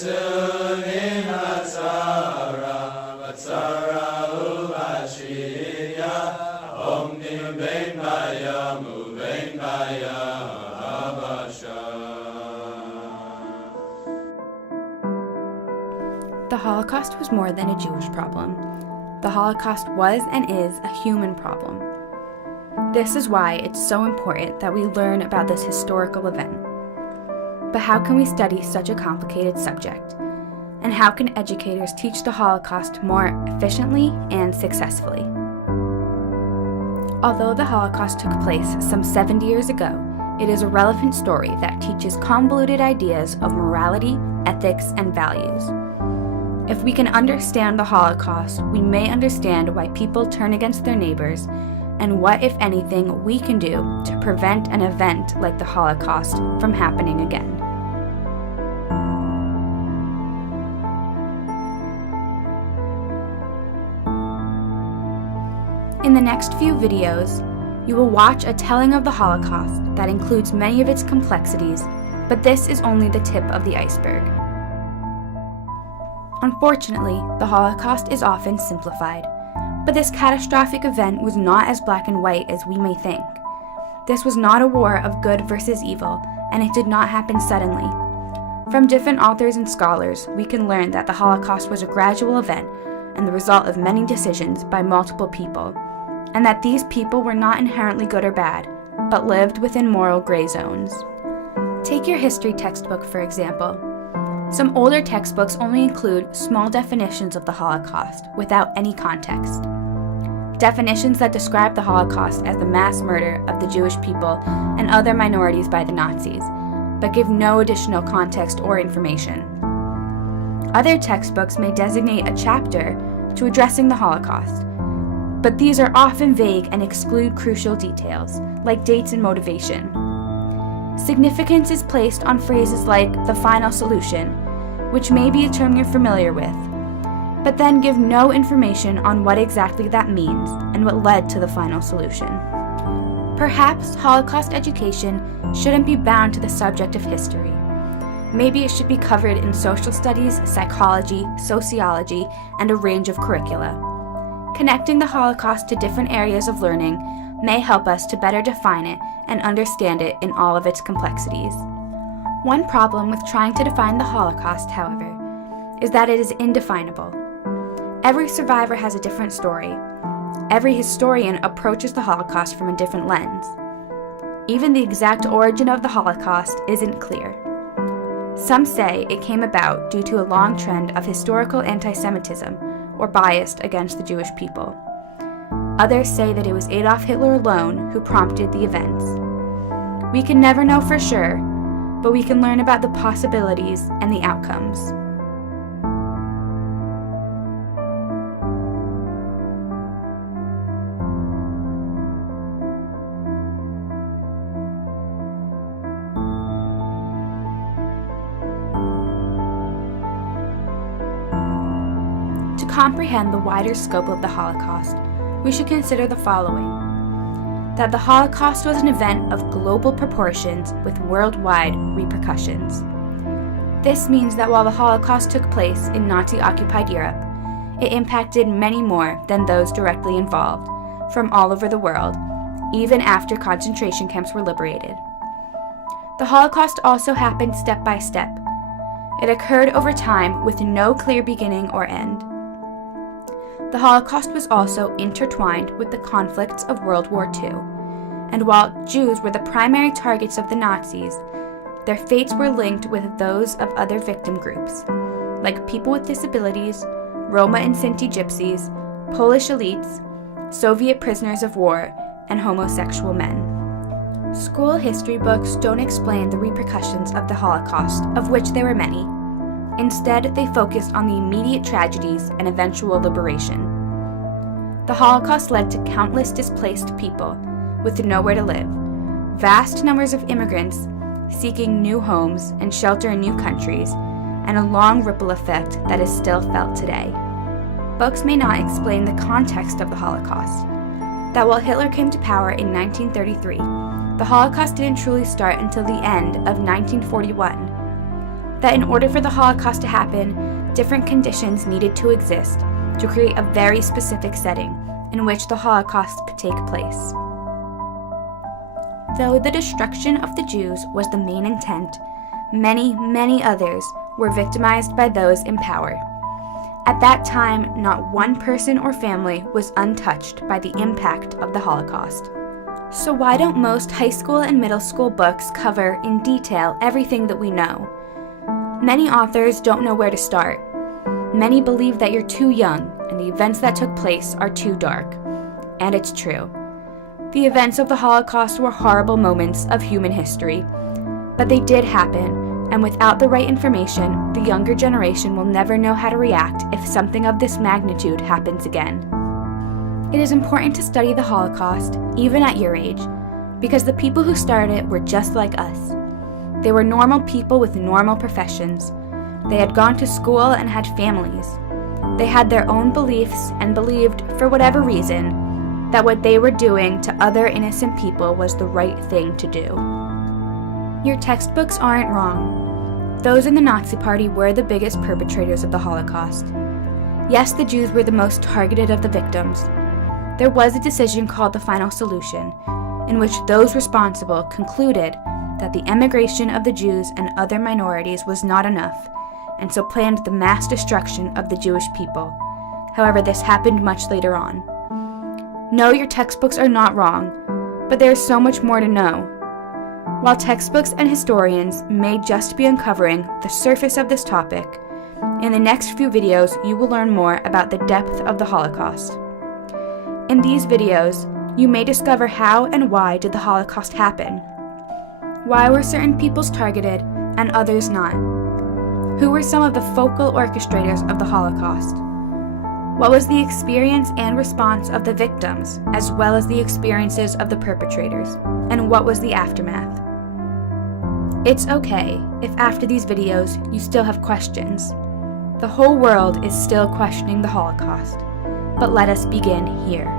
The Holocaust was more than a Jewish problem. The Holocaust was and is a human problem. This is why it's so important that we learn about this historical event. But how can we study such a complicated subject? And how can educators teach the Holocaust more efficiently and successfully? Although the Holocaust took place some 70 years ago, it is a relevant story that teaches convoluted ideas of morality, ethics, and values. If we can understand the Holocaust, we may understand why people turn against their neighbors and what, if anything, we can do to prevent an event like the Holocaust from happening again. In the next few videos, you will watch a telling of the Holocaust that includes many of its complexities, but this is only the tip of the iceberg. Unfortunately, the Holocaust is often simplified, but this catastrophic event was not as black and white as we may think. This was not a war of good versus evil, and it did not happen suddenly. From different authors and scholars, we can learn that the Holocaust was a gradual event and the result of many decisions by multiple people, and that these people were not inherently good or bad, but lived within moral gray zones. Take your history textbook, for example. Some older textbooks only include small definitions of the Holocaust without any context. Definitions that describe the Holocaust as the mass murder of the Jewish people and other minorities by the Nazis, but give no additional context or information. Other textbooks may designate a chapter to addressing the Holocaust, but these are often vague and exclude crucial details, like dates and motivation. Significance is placed on phrases like the final solution, which may be a term you're familiar with, but then give no information on what exactly that means and what led to the final solution. Perhaps Holocaust education shouldn't be bound to the subject of history. Maybe it should be covered in social studies, psychology, sociology, and a range of curricula. Connecting the Holocaust to different areas of learning may help us to better define it and understand it in all of its complexities. One problem with trying to define the Holocaust, however, is that it is indefinable. Every survivor has a different story. Every historian approaches the Holocaust from a different lens. Even the exact origin of the Holocaust isn't clear. Some say it came about due to a long trend of historical anti-Semitism or bias against the Jewish people. Others say that it was Adolf Hitler alone who prompted the events. We can never know for sure, but we can learn about the possibilities and the outcomes. To comprehend the wider scope of the Holocaust, we should consider the following: that the Holocaust was an event of global proportions with worldwide repercussions. This means that while the Holocaust took place in Nazi-occupied Europe, it impacted many more than those directly involved, from all over the world, even after concentration camps were liberated. The Holocaust also happened step by step. It occurred over time with no clear beginning or end. The Holocaust was also intertwined with the conflicts of World War II, and while Jews were the primary targets of the Nazis, their fates were linked with those of other victim groups, like people with disabilities, Roma and Sinti gypsies, Polish elites, Soviet prisoners of war, and homosexual men. School history books don't explain the repercussions of the Holocaust, of which there were many. Instead, they focused on the immediate tragedies and eventual liberation. The Holocaust led to countless displaced people with nowhere to live, vast numbers of immigrants seeking new homes and shelter in new countries, and a long ripple effect that is still felt today. Books may not explain the context of the Holocaust, that while Hitler came to power in 1933, the Holocaust didn't truly start until the end of 1941. that in order for the Holocaust to happen, different conditions needed to exist to create a very specific setting in which the Holocaust could take place. Though the destruction of the Jews was the main intent, many, many others were victimized by those in power. At that time, not one person or family was untouched by the impact of the Holocaust. So why don't most high school and middle school books cover in detail everything that we know? Many authors don't know where to start. Many believe that you're too young and the events that took place are too dark. And it's true. The events of the Holocaust were horrible moments of human history, but they did happen, and without the right information, the younger generation will never know how to react if something of this magnitude happens again. It is important to study the Holocaust, even at your age, because the people who started it were just like us. They were normal people with normal professions. They had gone to school and had families. They had their own beliefs and believed, for whatever reason, that what they were doing to other innocent people was the right thing to do. Your textbooks aren't wrong. Those in the Nazi Party were the biggest perpetrators of the Holocaust. Yes, the Jews were the most targeted of the victims. There was a decision called the Final Solution, in which those responsible concluded that the emigration of the Jews and other minorities was not enough, and so planned the mass destruction of the Jewish people. However, this happened much later on. No, your textbooks are not wrong, but there is so much more to know. While textbooks and historians may just be uncovering the surface of this topic, in the next few videos you will learn more about the depth of the Holocaust. In these videos, you may discover how and why did the Holocaust happen? Why were certain peoples targeted and others not? Who were some of the focal orchestrators of the Holocaust? What was the experience and response of the victims, as well as the experiences of the perpetrators? And what was the aftermath? It's okay if after these videos you still have questions. The whole world is still questioning the Holocaust. But let us begin here.